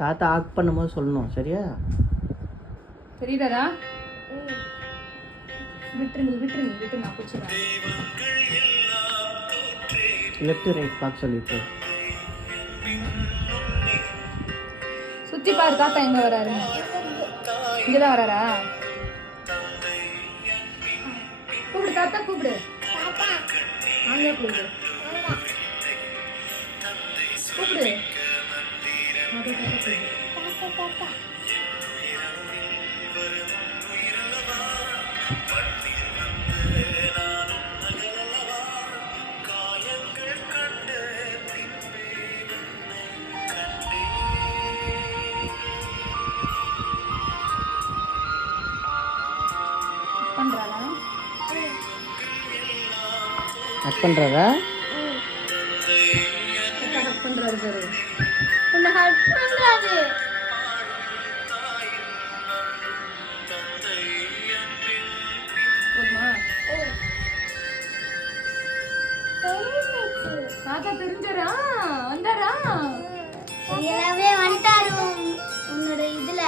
தாத்தா ஆக் பண்ணும்போது சொல்லணும், சரியா? தெரியுதாடா? விட்டுரு நான் பிடிச்சிடுறேன். லெஃப்ட் ரைட் பார்க்க சொல்லிட்டு சுத்தி பாரு தாத்தா எங்க வராரு. இங்கதான் வராரா? கூப்பிடு தாத்தா, கூப்பிடு. அங்க கூப்பிடு, கூப்பிடு. பண்றாளா? ஆக் பண்ணுறதா? பண்றாரு பாரு. உன்னை ஹக் பண்றாரு. போதுமா? தாத்தா தெரிஞ்சாரா? வந்தாரா? எல்லாமே வந்துட்டாரு உன்னோட இதுல.